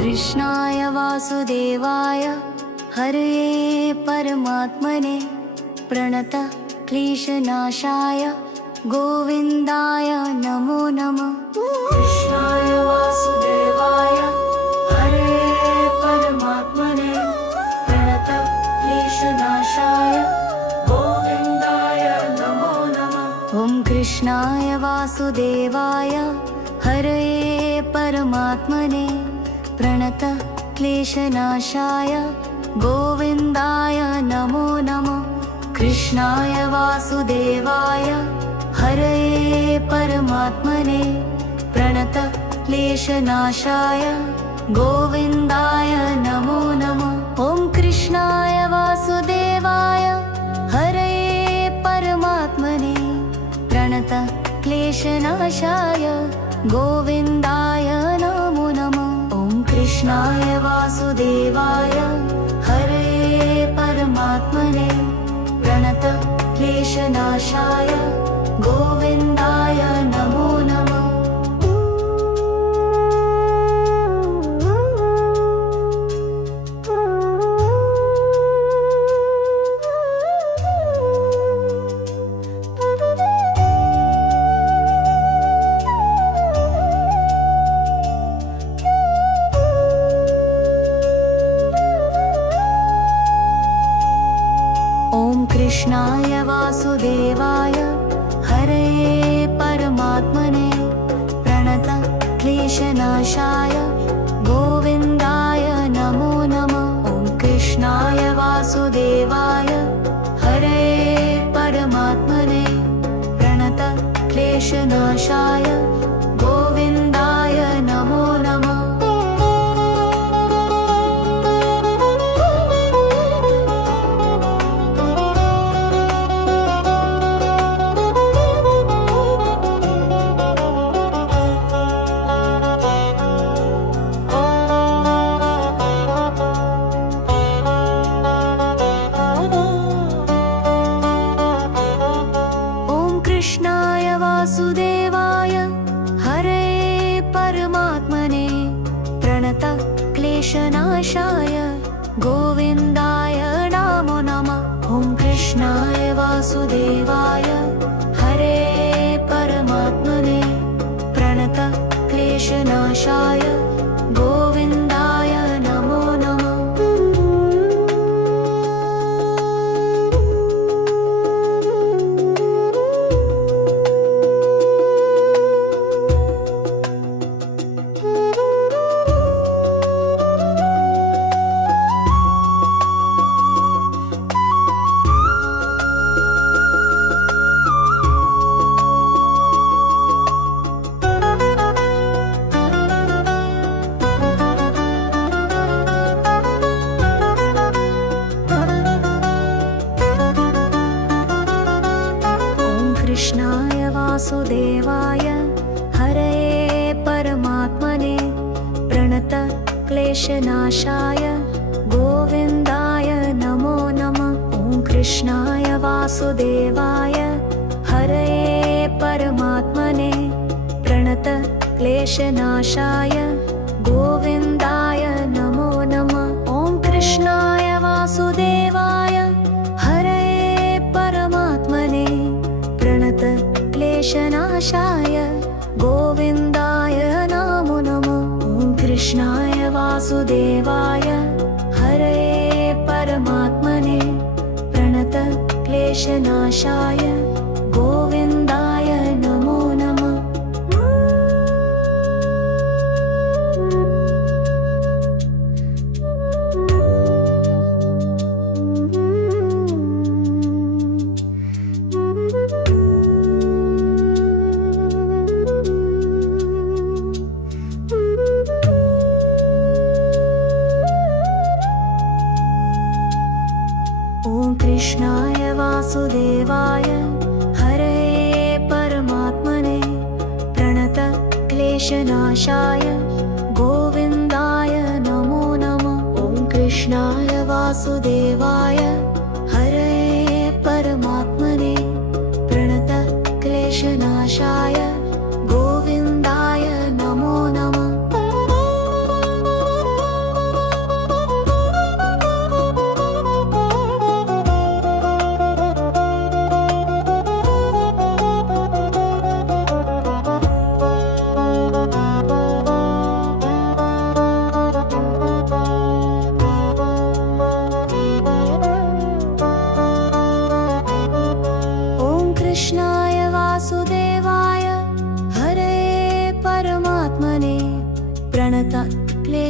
कृष्णाय वासुदेवाय हरये परमात्मने प्रणत क्लेशनाशाय गोविन्दाय नमो नमः। कृष्णाय वासुदेवाय हरये परमात्मने प्रणत क्लेशनाशाय गोविन्दाय नमो नमः। ॐ कृष्णाय वासुदेवाय हरये परमात्मने प्रणत क्लेशनाशाय गोविन्दाय नमो नमः। कृष्णाय वासुदेवाय हरये परमात्मने प्रणत क्लेशनाशाय गोविन्दाय नमो नमः। ॐ कृष्णाय वासुदेवाय हरये परमात्मने प्रणत क्लेशनाशाय गोविन्दाय नमो नमः। ॐ कृष्णाय वासुदेवाय हरये परमात्मने प्रणत क्लेशनाशाय गोविन्दाय नमो नमः। कृष्णाय वासुदेवाय हरये परमात्मने प्रणत क्लेशनाशाय गोविन्दाय नमो नमः। ॐ कृष्णाय वासुदेवाय हरये परमात्मने प्रणत क्लेशनाशाय गोविन्दाय नमो नमः। कृष्णाय वासुदेवाय हरये परमात्मने प्रणत क्लेशनाशाय गोविन्दाय नमो नमः। ॐ कृष्णाय वासुदेवाय हरये परमात्मने प्रणत क्लेशनाशाय गोविन्दाय नमो नमः। कृष्णाय वासुदेवाय हरये परमात्मने प्रणत क्लेशनाशाय गोविन्दाय नमो नमः। ॐ कृष्णाय वासुदेवाय हरये परमात्मने प्रणत क्लेशनाशाय गोविन्दाय नमो नमः। ॐ कृष्णाय वासुदेवाय हरये परमात्मने प्रणत क्लेशनाशाय गोविन्दाय नमो नमः। ॐ कृष्णाय वासुदेवाय हरये परमात्मने प्रणत क्लेशनाशाय गोविन्दाय नमो नमः। ॐ कृष्णाय वासुदेवाय हरये परमात्मने प्रणत क्लेशनाशाय गोविन्दाय नमो नमः। ॐ कृष्णाय वासुदेवाय हरये परमात्मने प्रणत क्लेशनाशाय गोविन्दाय नमो नमः।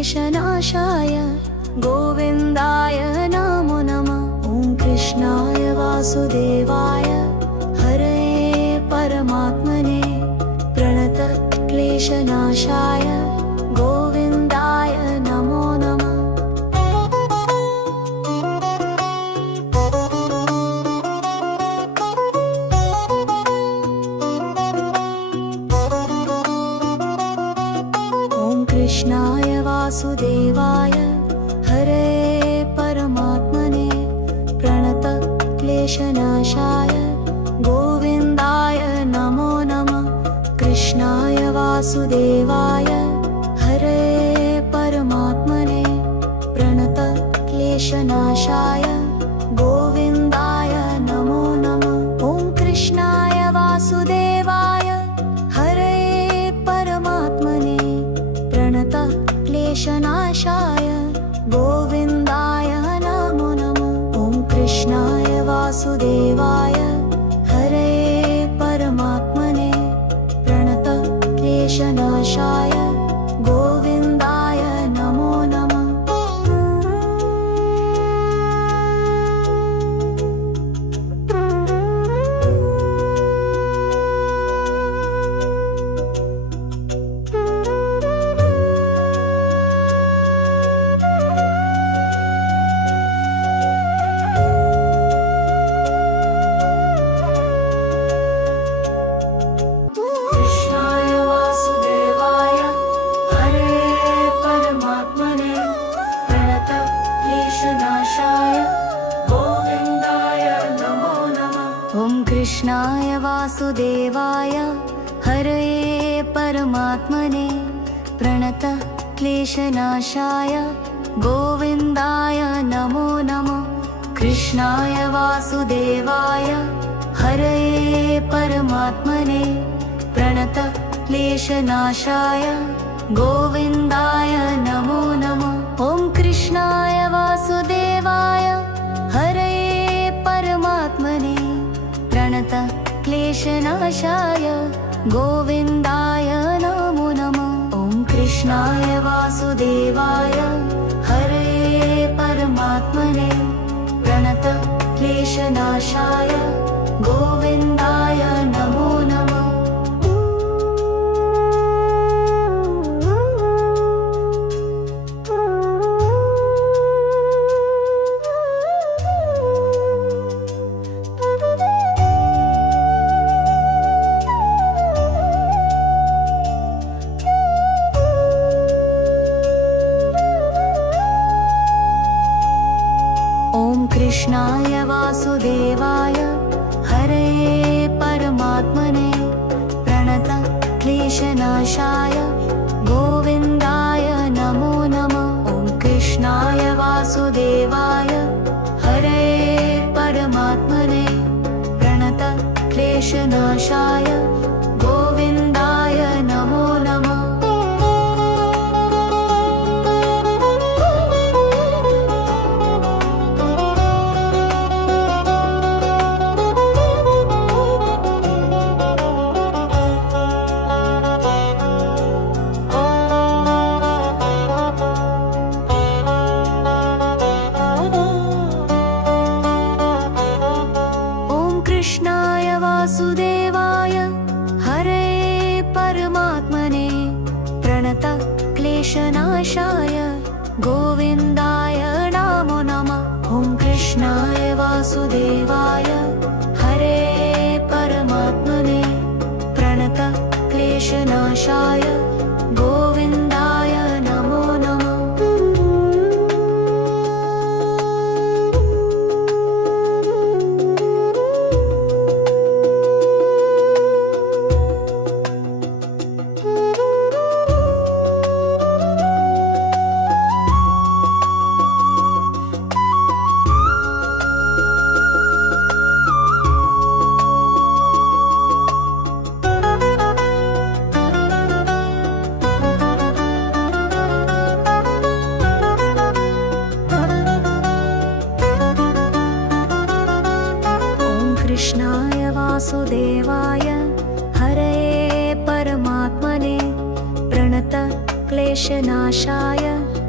क्लेशनाशाय गोविन्दाय नमो नमः। ॐ कृष्णाय वासुदेवाय हरये परमात्मने प्रणतक्लेशनाशाय गोविन्दाय नमो नमः। ॐ कृष्णाय वासुदेवाय हरये परमात्मने प्रणतक्लेशनाशाय गोविन्दाय नमो नमः। कृष्णाय वासुदेवाय हरये परमात्मने प्रणतक्लेशनाशाय गोविन्दाय नमो नमः। ॐ कृष्णाय वासुदेवाय हरये परमात्मने प्रणतक्लेशनाशाय गोविन्दाय नमो नमः। ॐ कृष्णाय वासुदेवाय हरये परमात्मने प्रणतक्लेशनाशाय गोविन्दाय नमो नमः। कृष्णाय वासुदेवाय हरये परमात्मने प्रणतक्लेशनाशाय गोविन्दाय नमो नमः। ॐ कृष्णाय वासुदेवाय हरये परमात्मने प्रणतक्लेशनाशाय गोविन्दाय नमो नमः। कृष्णाय वासुदेवाय हरये परमात्मने प्रणतक्लेशनाशाय गोविन्दाय नमो नमः। ॐ कृष्णाय वासुदेवाय हरये परमात्मने प्रणतक्लेशनाशाय गोविन्दाय नमो नमः। ॐ कृष्णाय वासुदेवाय हरये परमात्मने प्रणतक्लेशनाशाय गोविन्दाय नमो नमः। ॐ कृष्णाय वासुदेवाय हरये परमात्मने प्रणतक्लेशनाशाय गोविन्दाय नमो नमः। ॐ कृष्णाय वासुदेवाय हरये परमात्मने प्रणतक्लेशनाशाय गोविन्दाय नमो नमः। कृष्णाय वासुदेवाय हरये परमात्मने प्रणतक्लेशनाशाय गोविन्दाय नमो नमः। ॐ कृष्णाय वासुदेवाय हरये परमात्मने प्रणतक्लेशनाशाय गोविन्दाय नमो नमः। कृष्णाय वासुदेवाय हरये परमात्मने प्रणतक्लेशनाशाय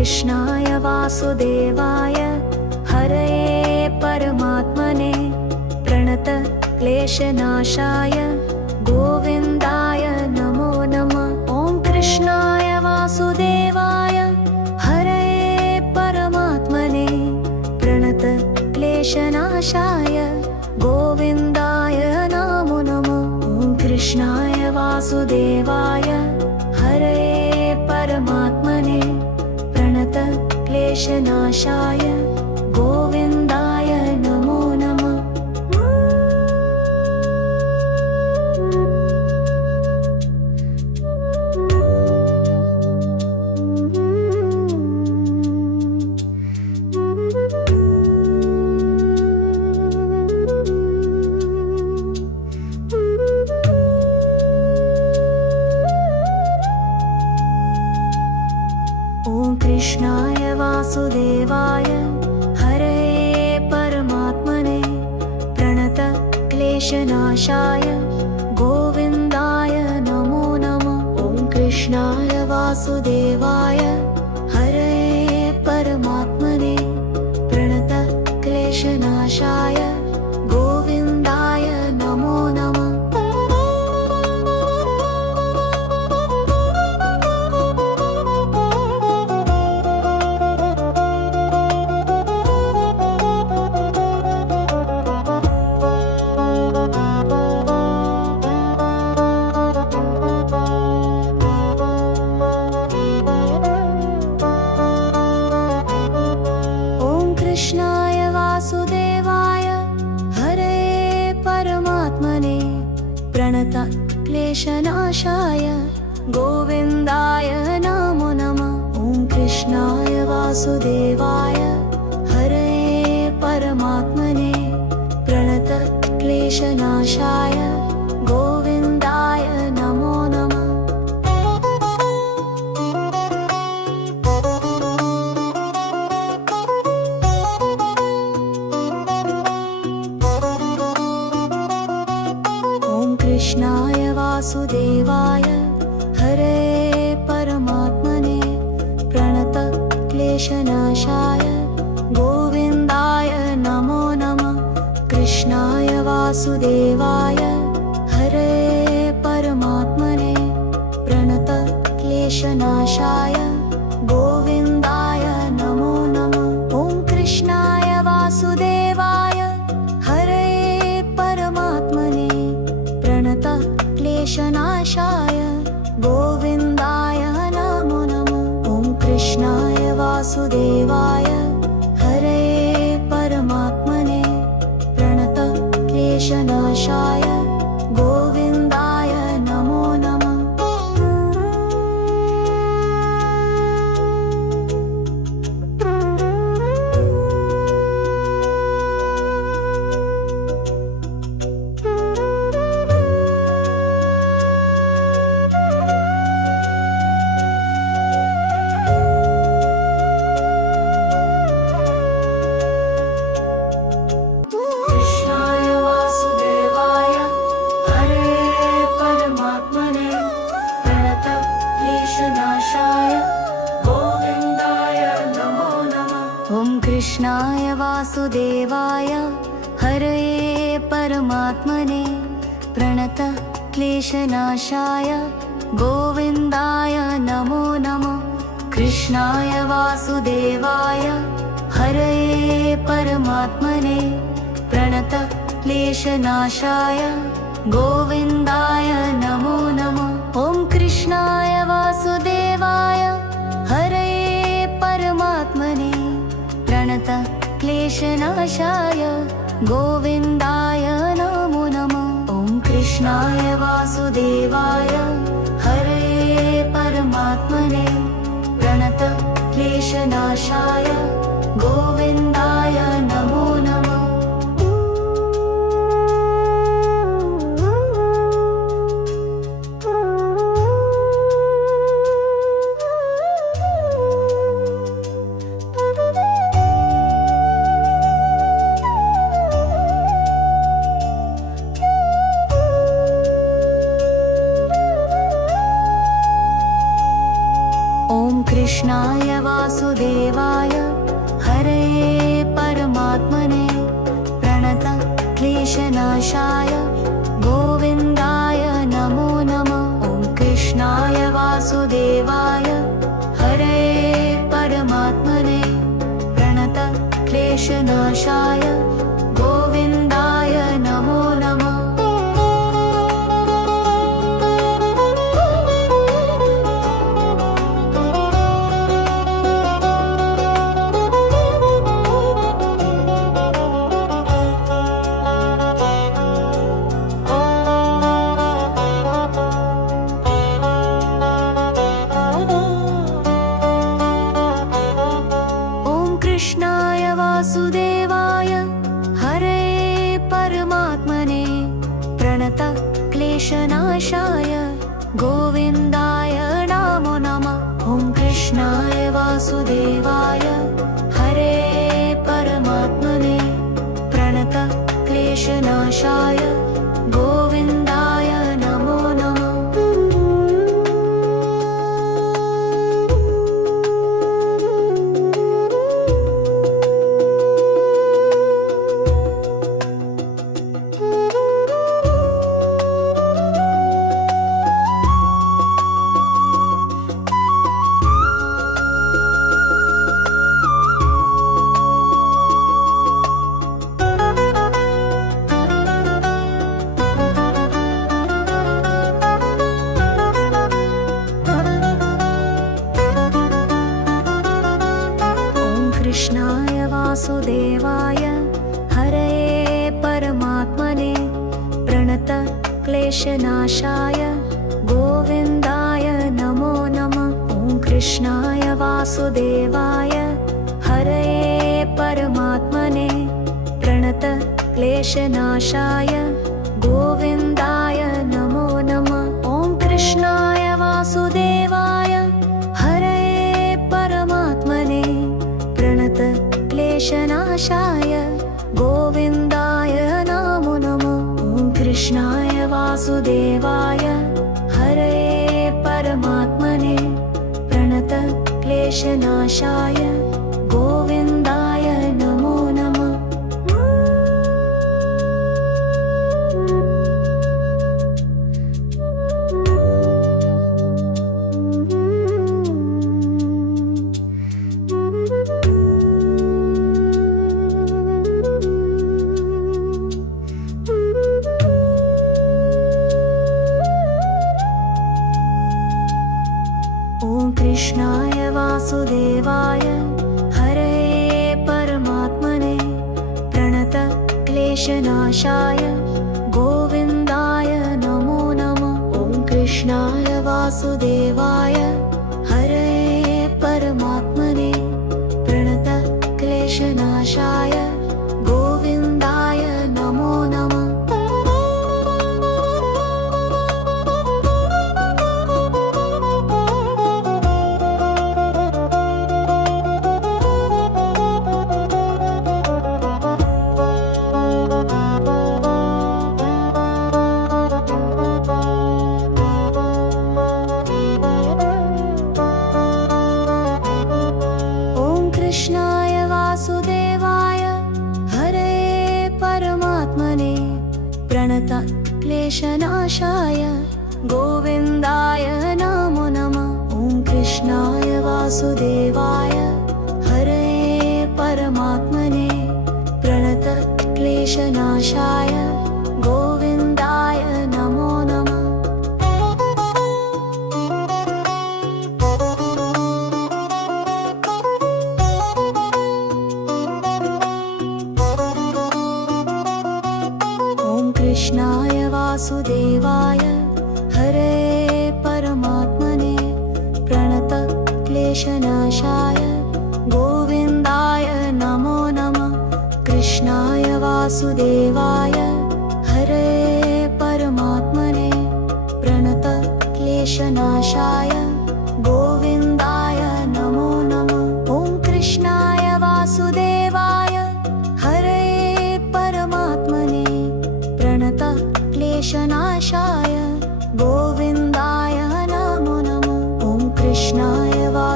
कृष्णाय वासुदेवाय हरये परमात्मने प्रणत क्लेशनाशाय गोविन्दाय नमो नमः। ॐ कृष्णाय वासुदेवाय हरये परमात्मने प्रणत क्लेशनाशाय गोविन्दाय नमो नमः। ॐ कृष्णाय वासुदेवाय हरये परमात्मने प्रणत क्लेशनाशाय गोविन्दाय नमो नमः। ॐ कृष्णाय वासुदेवाय हरये परमात्मने प्रणत क्लेशनाशाय गोविन्दाय नमो नमः। ॐ कृष्णाय वासुदेवाय हरये परमात्मने प्रणत क्लेशनाशाय गोविन्दाय नमो नमः। ॐ कृष्णाय वासुदेवाय हरये परमात्मने प्रणत क्लेशनाशाय गोविन्दाय नमो नमः। ॐ कृष्णाय वासुदेवाय हरये परमात्मने प्रणत क्लेशनाशाय गोविन्दाय नमो नमः। ॐ कृष्णाय वासुदेवाय हरये परमात्मने प्रणत क्लेशनाशाय गोविन्दाय नमो नमः। कृष्णाय वासुदेवाय हरये परमात्मने प्रणत क्लेशनाशाय गोविन्दाय नमो नमः। ॐ कृष्णाय वासुदेवाय हरये परमात्मने प्रणत क्लेशनाशाय गोविन्दाय नमो नमः। ॐ कृष्णाय वासुदेवाय हरये परमात्मने प्रणत क्लेशनाशाय गोविन्दाय नमो नमः। कृष्णाय वासुदेवाय हरये परमात्मने प्रणत क्लेशनाशाय गोविन्दाय नमो नमः। ॐ कृष्णाय वासुदेवाय हरये परमात्मने प्रणत क्लेशनाशाय गोविन्दाय नमो नमः। कृष्णाय वासुदेवाय हरये परमात्मने प्रणत क्लेशनाशाय गोविन्दाय नमो नमः। ॐ कृष्णाय वासुदेवाय हरये परमात्मने प्रणत क्लेशनाशाय गोविन्दाय नमो नमः। ॐ कृष्णाय वासुदेवाय हरये परमात्मने प्रणत क्लेशनाशाय गोविन्दाय नमो नमः। कृष्णाय वासुदेवाय हरे परमात्मने प्रणत क्लेशनाशाय गोविन्दाय नमो नमः। ॐ कृष्णाय वासुदेवाय हरे परमात्मने प्रणत क्लेशनाशाय गोविन्दाय नमो नमः। कृष्णाय वासुदेवाय हरे परमात्मने प्रणत क्लेशनाशाय गोविन्दाय नमो नमः। ॐ कृष्णाय वासुदेवाय हरे परमात्मने प्रणत क्लेशनाशाय गोविन्दाय नमो नमः। कृष्णाय वासुदेवाय हरे परमात्मने प्रणत क्लेशनाशाय गोविन्दाय नमो नमः। ॐ कृष्णाय वासुदेवाय हरे परमात्मने प्रणत क्लेशनाशाय गोविन्दाय नमो नमः। ॐ कृष्णाय वासुदेवाय हरे परमात्मने प्रणत क्लेशनाशाय गोविन्दाय नमो नमः। ॐ कृष्णाय वासुदेवाय हरे परमात्मने प्रणत क्लेशनाशाय गोविन्दाय नमो नमः। कृष्णाय वासुदेवाय हरे परमात्मने प्रणत क्लेशनाशाय गोविन्दाय नमो नमः। ॐ कृष्णाय वासुदेवाय हरे परमात्मने प्रणत क्लेशनाशाय गोविन्दाय नमो नमः। कृष्णाय वासुदेवाय हरे परमात्मने प्रणत क्लेशनाशाय गोविन्दाय नमो नमः। ॐ कृष्णाय वासुदेवाय हरे परमात्मने प्रणत क्लेशनाशाय गोविन्दाय नमो नमः। कृष्णाय वासुदेवाय हरे परमात्मने प्रणत क्लेशनाशाय गोविन्दाय नमो नमः। कृष्णाय वासुदेवाय हरे परमात्मने प्रणत क्लेशनाशाय गोविन्दाय नमो नमः। ॐ कृष्णाय वासुदेवाय हरे परमात्मने प्रणत क्लेशनाशाय गोविन्दाय नमो नमः। ॐ कृष्णाय वासुदेवाय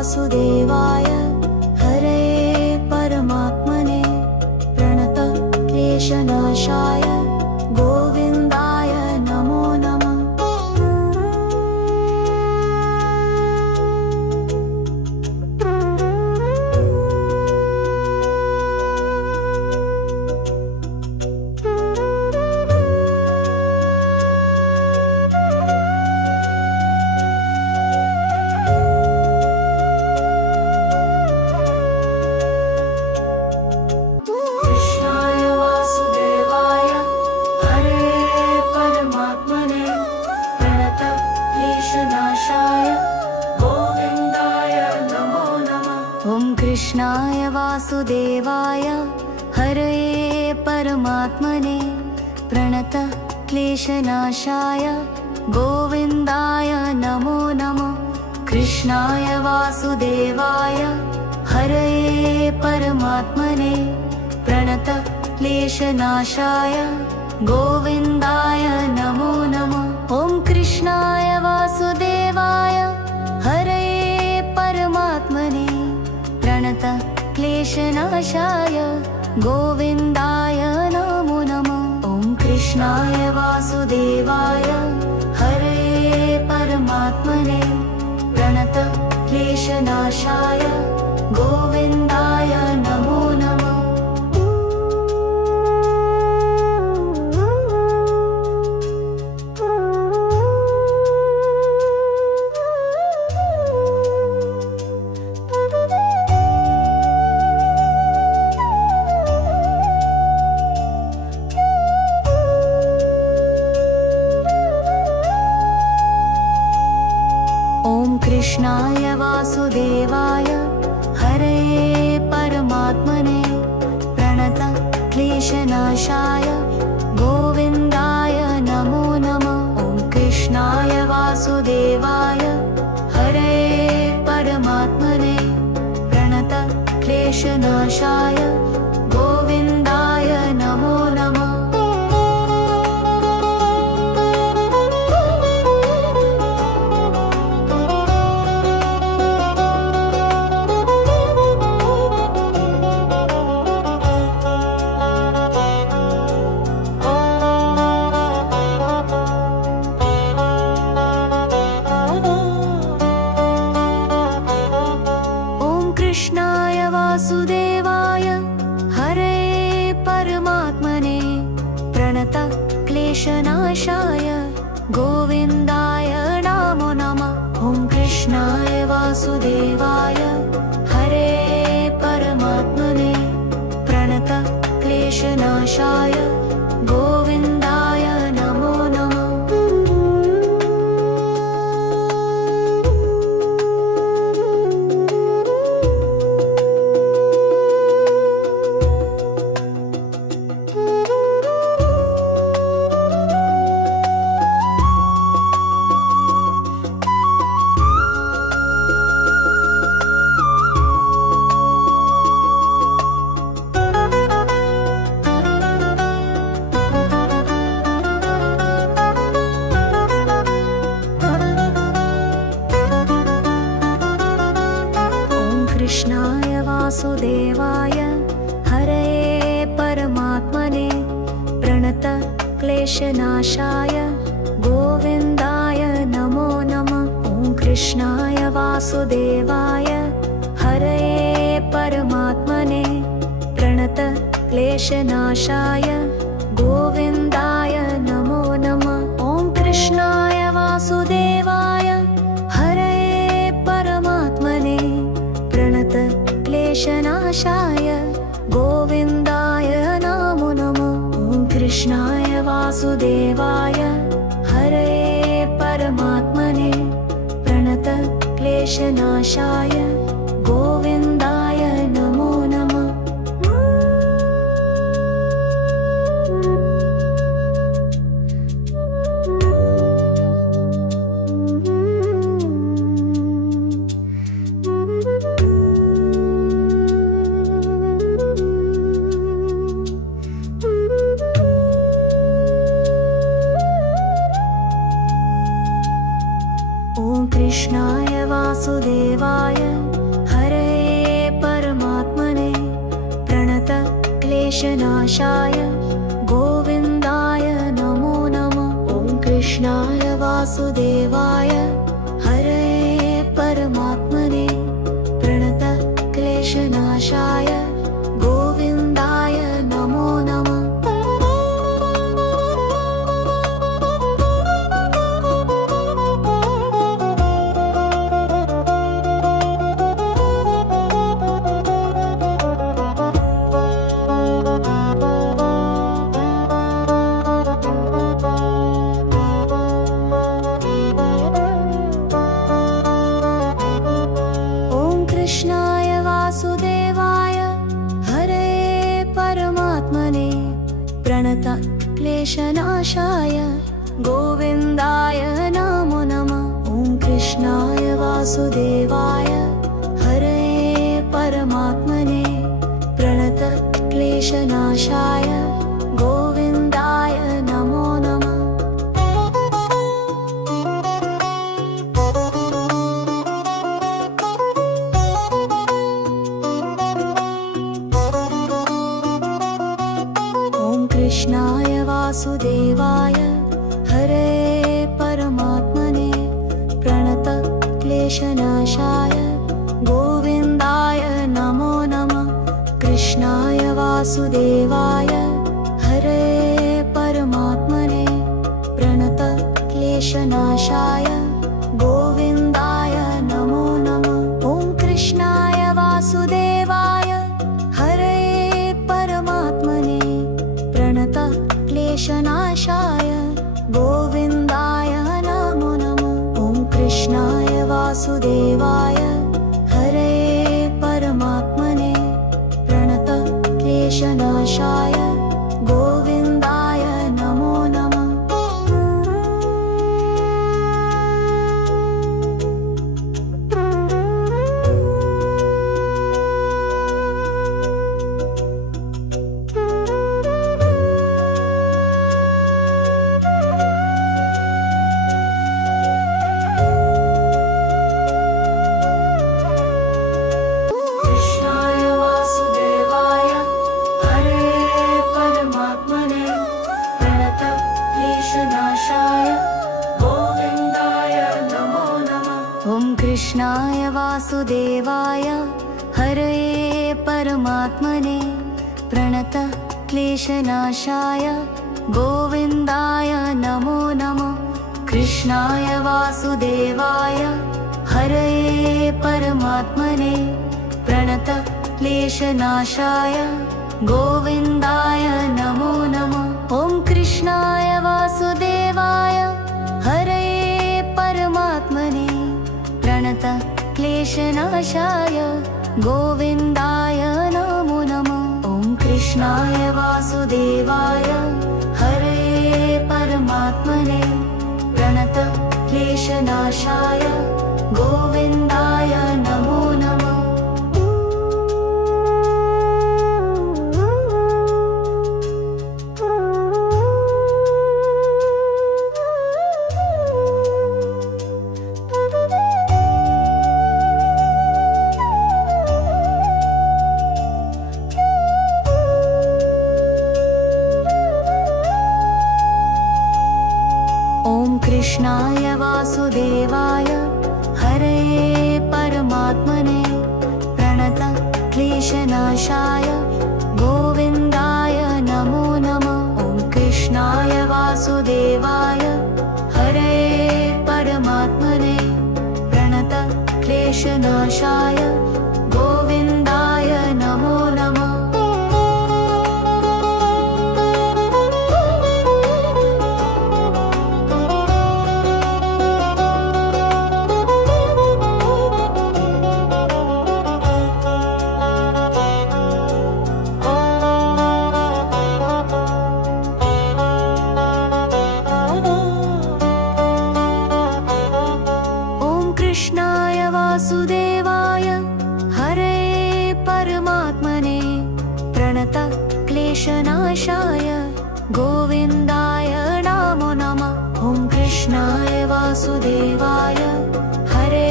वासुदेवाय हरे परमात्मने प्रणतक्लेशनाशाय गोविन्दाय नमो नमः। कृष्णाय वासुदेवाय हरे परमात्मने प्रणतक्लेशनाशाय गोविन्दाय नमो नमः। ॐ कृष्णाय वासुदेवाय हरे परमात्मने प्रणतक्लेशनाशाय गोविन्दाय नमो नमः। कृष्णाय वासुदेवाय हरे परमात्मने प्रणतक्लेशनाशाय गोविन्दाय नमो नमः। ॐ कृष्णाय वासुदेवाय हरे परमात्मने प्रणतक्लेशनाशाय गोविन्दाय नमो नमः। ॐ कृष्णाय वासुदेवाय हरे परमात्मने प्रणतक्लेशनाशाय गोविन्दाय नमो नमः। ॐ कृष्णाय वासुदेवाय हरे परमात्मने प्रणतक्लेशनाशाय गोविन्दाय नमो नमः। ॐ कृष्णाय वासुदेवाय हरे परमात्मने प्रणतक्लेशनाशाय गोविन्दाय नमो नमः। कृष्णाय वासुदेवाय हरे परमात्मने प्रणतक्लेशनाशाय गोविन्दाय नमो नमः। ॐ कृष्णाय वासुदेवाय हरे परमात्मने प्रणतक्लेशनाशाय गोविन्दाय नमो नमः। कृष्णाय वासुदेवाय हरे परमात्मने प्रणतक्लेशनाशाय गोविन्दाय नमो नमः। ॐ कृष्णाय वासुदेवाय हरे परमात्मने प्रणतक्लेशनाशाय गोविन्दाय नमो नमः। ॐ कृष्णाय वासुदेवाय हरे परमात्मने प्रणतक्लेशनाशाय गोविन्दाय नमो नमः। ॐ कृष्णाय वासुदेवाय हरे परमात्मने प्रणतक्लेशनाशाय गोविन्दाय नमो नमः। कृष्णाय वासुदेवाय हरये परमात्मने प्रणत क्लेशनाशाय गोविन्दाय नमो नमः। ॐ कृष्णाय वासुदेवाय हरये परमात्मने प्रणत क्लेशनाशाय गोविन्दाय नमो नमः। कृष्णाय वासुदेवाय हरये परमात्मने प्रणत क्लेशनाशाय गोविन्दाय नमो नमः। ॐ कृष्णाय वासुदेवाय हरये परमात्मने प्रणत क्लेशनाशाय गोविन्दाय नमो नमः। कृष्णाय वासुदेवाय हरये परमात्मने प्रणत क्लेशनाशाय गोविन्दाय नमो नमः। कृष्णाय वासुदेवाय हरये परमात्मने प्रणत क्लेशनाशाय गोविन्दाय नमो नमः। ॐ कृष्णाय वासुदेवाय हरये परमात्मने प्रणत क्लेशनाशाय गोविन्दाय नमो नमः। ॐ कृष्णाय वासुदेवाय हरये परमात्मने प्रणत क्लेशनाशाय गोविन्दाय नमो नमः। कृष्णाय वासुदेवाय हरये परमात्मने प्रणत क्लेशनाशाय गोविन्दाय नमो नमः। कृष्णाय वासुदेवाय हरये परमात्मने प्रणत क्लेशनाशाय गोविन्दाय नमो नमः। ॐ कृष्णाय वासुदेवाय हरये परमात्मने प्रणत क्लेशनाशाय गोविन्दाय नमो नमः। ॐ कृष्णाय वासुदेवाय हरये परमात्मने प्रणत क्लेशनाशाय गोविन्दाय नमो नमः। कृष्णाय वासुदेवाय हरये परमात्मने प्रणत क्लेशनाशाय गोविन्दाय नमो नमः। ॐ कृष्णाय वासुदेवाय हरये परमात्मने प्रणत क्लेशनाशाय गोविन्दाय नमो नमः। कृष्णाय वासुदेवाय हरये परमात्मने प्रणत क्लेशनाशाय गोविन्दाय नमो नमः। ॐ कृष्णाय वासुदेवाय हरये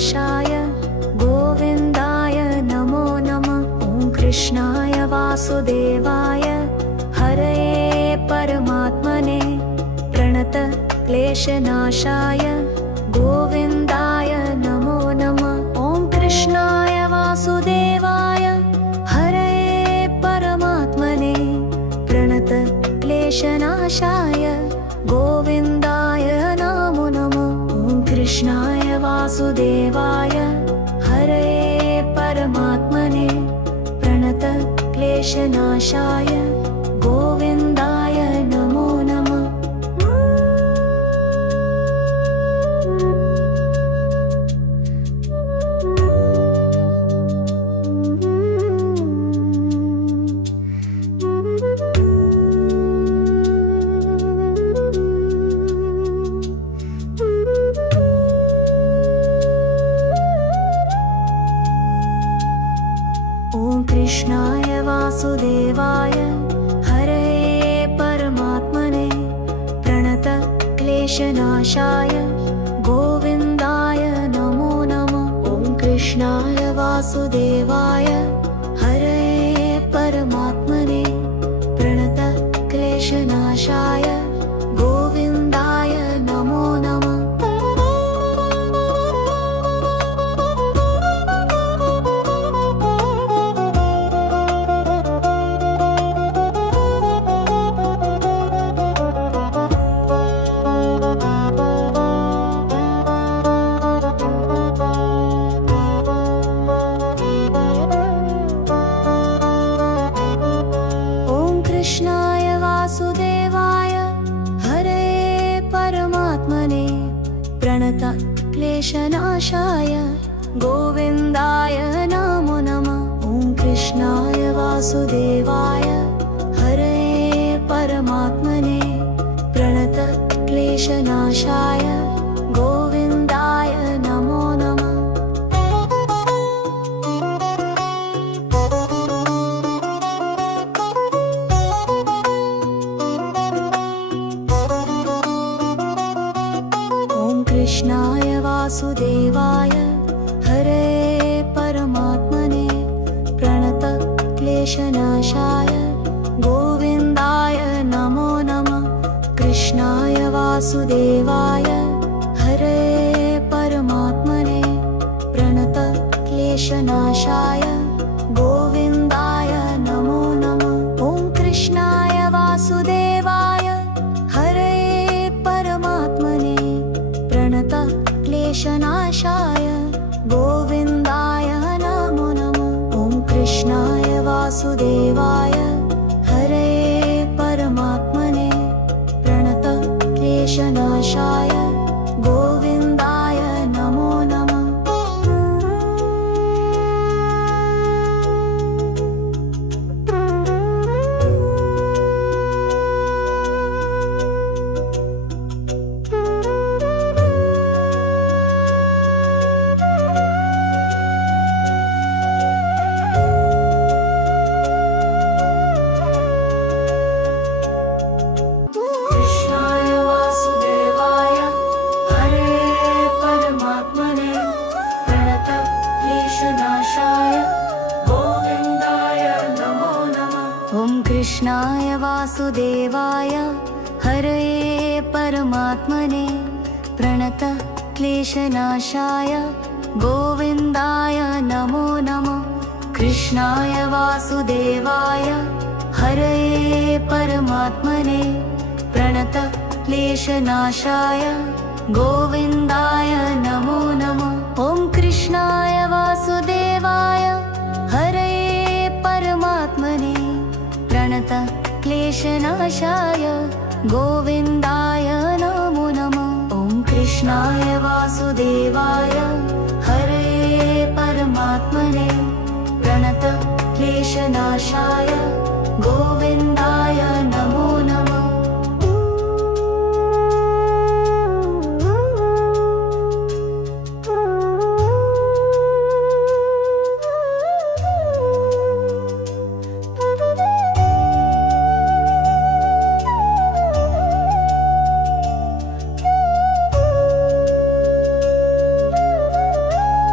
क्लेशनाशाय गोविन्दाय नमो नमः। ॐ कृष्णाय वासुदेवाय हरये परमात्मने प्रणत क्लेशनाशाय गोविन्दाय नमो नमः। ॐ कृष्णाय वासुदेवाय हरये परमात्मने प्रणत क्लेशनाशाय गोविन्दाय नमो नमः। ॐ कृष्णाय वासुदेवाय हरये परमात्मने प्रणत क्लेशनाशाय गोविन्दाय नमो नमः। ॐ कृष्णाय वासुदेवाय हरये परमात्मने प्रणत क्लेशनाशाय गोविन्दाय नमो नमः। ॐ कृष्णाय वासुदेवाय हरये परमात्मने प्रणत क्लेशनाशाय गोविन्दाय नमो नमः। कृष्णाय वासुदेवाय हरये परमात्मने प्रणत क्लेशनाशाय गोविन्दाय नमो नमः। ॐ कृष्णाय वासुदेवाय हरये परमात्मने प्रणत क्लेशनाशाय गोविन्दाय नमो नमः। कृष्णाय वासुदेवाय हरये परमात्मने प्रणत क्लेशनाशाय गोविन्दाय नमो नमः। कृष्णाय वासुदेवाय हरये परमात्मने प्रणत क्लेशनाशाय गोविन्दाय नमो नमः। ॐ कृष्णाय वासुदेवाय हरये परमात्मने प्रणत क्लेशनाशाय गोविन्दाय नमो नमः। ॐ कृष्णाय वासुदेवाय हरये परमात्मने प्रणत क्लेशनाशाय गोविन्दाय नमो नमः। कृष्णाय वासुदेवाय हरये परमात्मने प्रणत क्लेशनाशाय गोविन्दाय नमो नमः। कृष्णाय वासुदेवाय हरये परमात्मने प्रणत क्लेशनाशाय गोविन्दाय नमो नमः। ॐ कृष्णाय वासुदेवाय हरये परमात्मने प्रणत क्लेशनाशाय गोविन्दाय नमो नमः। ॐ कृष्णाय वासुदेवाय हरये परमात्मने प्रणत क्लेशनाशाय गोविन्दाय नमो नमः।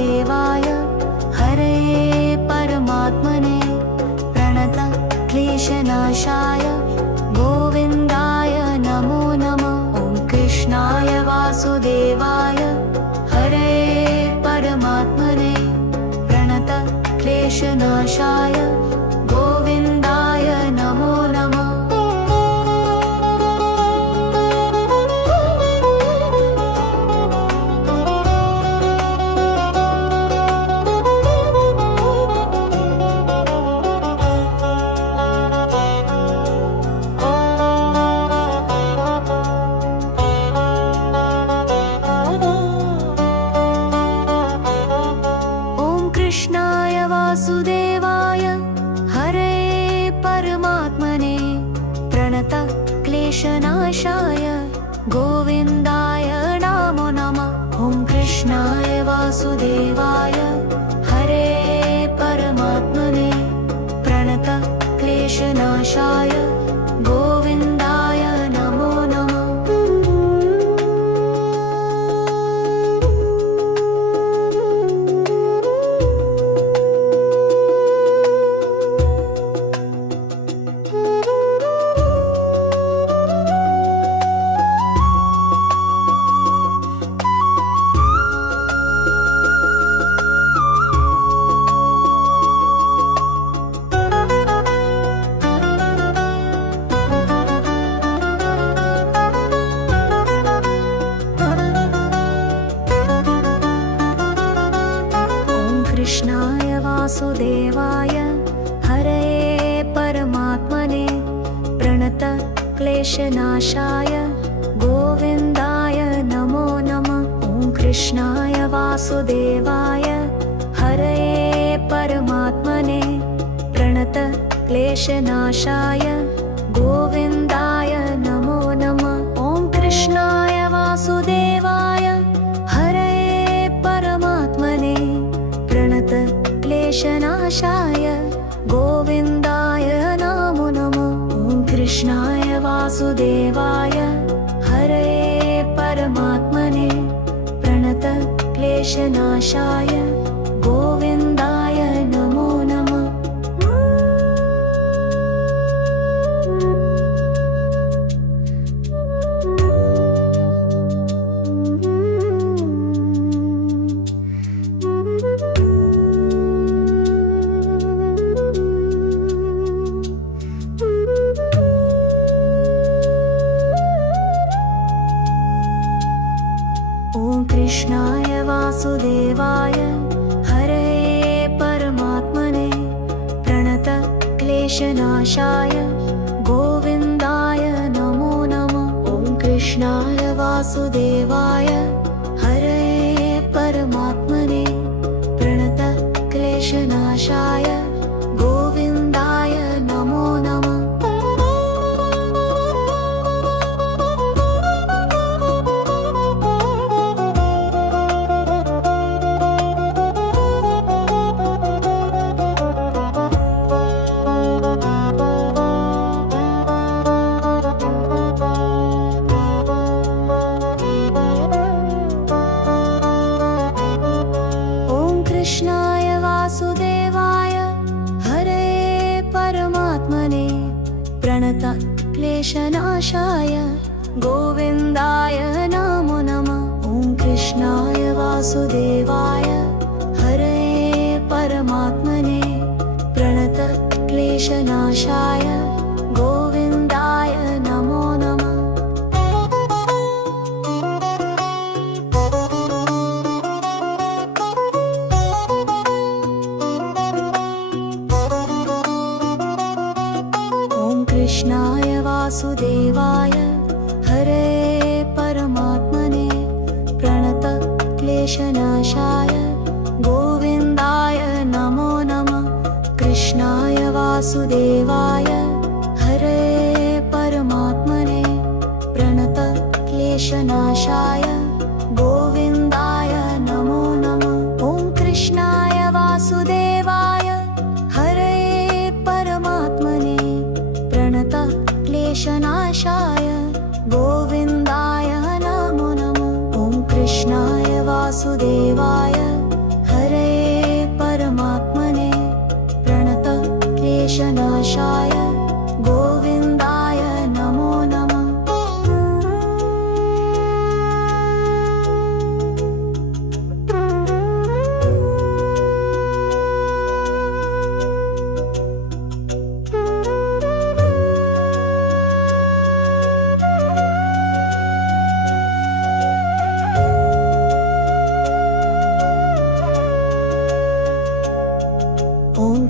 वासुदेवाय हरये परमात्मने प्रणत क्लेशनाशाय गोविन्दाय नमो नमः। ॐ कृष्णाय वासुदेवाय हरये परमात्मने प्रणत क्लेशनाशाय गोविन्दाय नमो नमः। कृष्णाय वासुदेवाय हरये परमात्मने प्रणत क्लेशनाशाय गोविन्दाय नमो नमः। ॐ कृष्णाय वासुदेवाय हरये परमात्मने प्रणत क्लेशनाशाय गोविन्दाय नमो नमः। कृष्णाय वासुदेवाय हरये परमात्मने प्रणत क्लेशनाशाय गोविन्दाय नमो नमः। ॐ कृष्णाय वासुदेवाय हरये परमात्मने प्रणत क्लेशनाशाय गोविन्दाय नमो नमः। ॐ कृष्णाय वासुदेवाय हरये परमात्मने प्रणत क्लेशनाशाय गोविन्दाय नमो नमः। ॐ कृष्णाय वासुदेवाय हरये परमात्मने प्रणत क्लेशनाशाय गोविन्दाय नमो नमः। ॐ कृष्णाय वासुदेवाय हरये परमात्मने प्रणत क्लेशनाशाय गोविन्दाय नमो नमः। ॐ कृष्णाय वासुदेवाय हरये परमात्मने प्रणत क्लेशनाशाय गोविन्दाय नमो नमः। कृष्णाय वासुदेवाय हरये परमात्मने प्रणत क्लेशनाशाय गोविन्दाय नमो नमः। ॐ कृष्णाय वासुदेवाय हरये परमात्मने प्रणत क्लेशनाशाय गोविन्दाय नमो नमः। कृष्णाय वासुदेवाय हरये परमात्मने प्रणत क्लेशनाशाय गोविन्दाय नमो नमः। कृष्णाय वासुदेवाय हरये परमात्मने प्रणत क्लेशनाशाय गोविन्दाय नमो नमः। ॐ कृष्णाय वासुदेवाय हरये परमात्मने प्रणत क्लेशनाशाय गोविन्दाय नमो नमः। ॐ कृष्णाय वासुदेवाय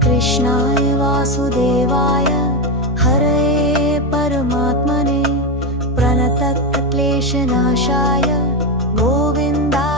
कृष्णाय वासुदेवाय हरये परमात्मने प्रणतक्लेशनाशाय गोविन्दाय